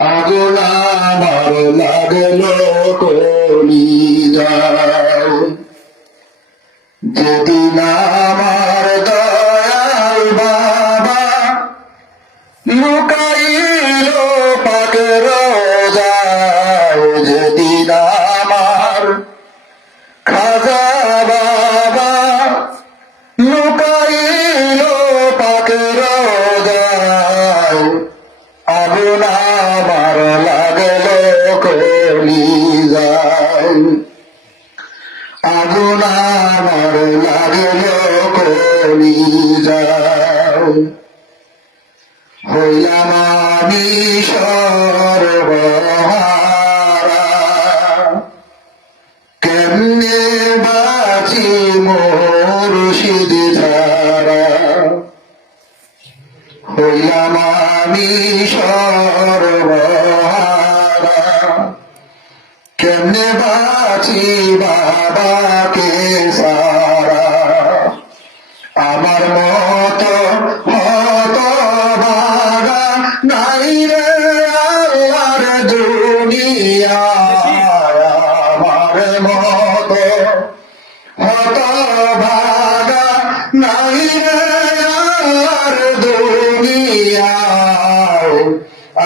আগুন আমার লাগলো কলিজায়, যেদিন আমার দয়াল বাবা লুকাইল পাক রোজায়, যেদিন আমার খাজা বাবা লুকাইল পাক রোজায়, আগুন আমার লাগলো কলিজায়, আগুন আমার লাগলো কলিজায়। হইলাম আমি সর্বহারা, কেমনে বাঁচি মুর্শিদ ছাড়া। হইলাম আমি সর্বহারা, কেমনে বাঁচি বাবাকে সারা। আমার মতো হতভাগা নাই রে আল্লাহর দুনিয়ায়, আমার মতো হতভাগা নাই রে আল্লাহর দুনিয়ায়।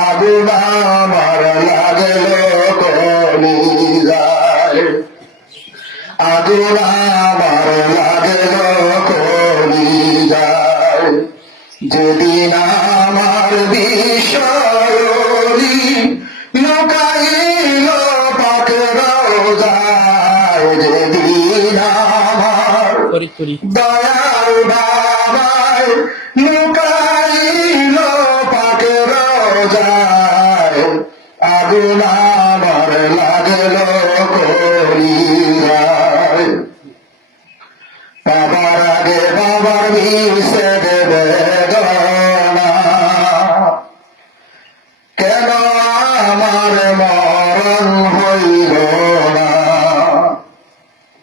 আগুন আমার লাগলো কলিজায়, আগুন আমার লাগলো কলিজায়, যেদিন আমার বিষয়রি লুকাইল পাক রোজায়, যেদিন আমার দয়াল বাবায় লুকাইল পাক রোজায়, আগুন আমার লাগলো কলিজায়। বাবার আগে বাবার মিশে দেবে গনা, কেন আমার মরণ হইল না।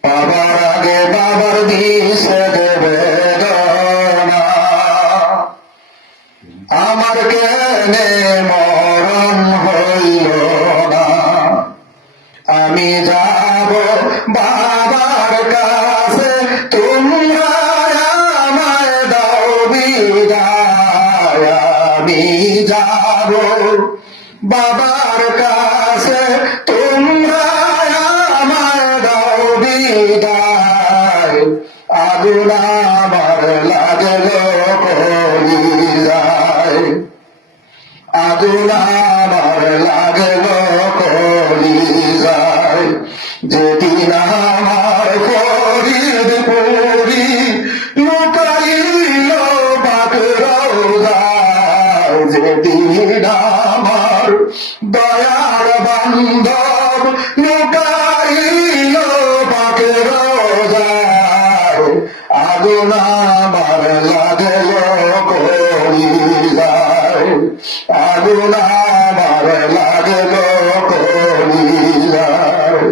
বাবার আগে বাবার মিশে দেবে গনা, আমার কেনে মরণ হইল না। আমি যাব বাবার কাছে, তোমরা আমায় দাও বিদায়। আমি যাব বাবার কাছে, তোমরা আমায় দাও বিদায়। আগুন আমার লাগলো কলিজায়, আগুন আমার লাগলো কলিজায়, যেদিন আমার ফরিদপুরি লুকাইল পাক রোজায়, যেদিন আমার দয়ার বান্ধব লুকাইল পাক রোজায়, আগুন আমার লাগলো কলিজায়, আগুন আমার লাগলো কলিজায়।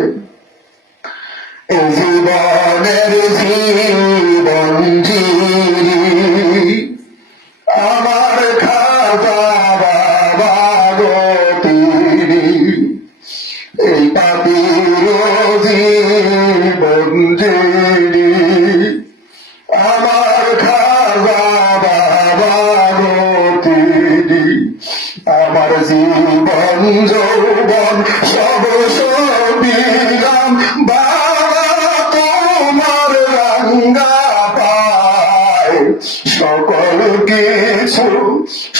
এই জীবনের জীবন জিরি আমার খাজা বাবা গো তিরি, এই পাপির জীবন জিরি আমার খাজা বাবা গো তিরি। আমার জীবন যৌবন সব সবিলাম বাবা তোমার রাঙ্গা পায়, সকল কিছু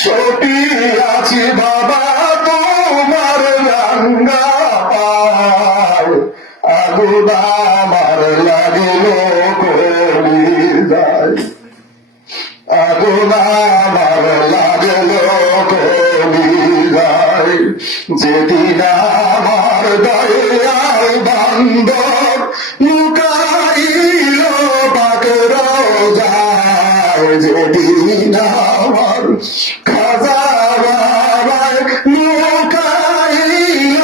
সপিয়াছি বাবা তোমার রাঙ্গা পায়। আগুন আমার লাগলো কলিজায়, আগুন আমার লাগলো কলিজায়, যেদিন আমার দয়াল বান্ধব লুকাইল পাক রোজায়, যেদিন আমার খাজা বাবায় লুকাইল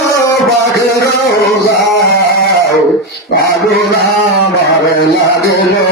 পাক রোজায়, আগুন আমার লাগলো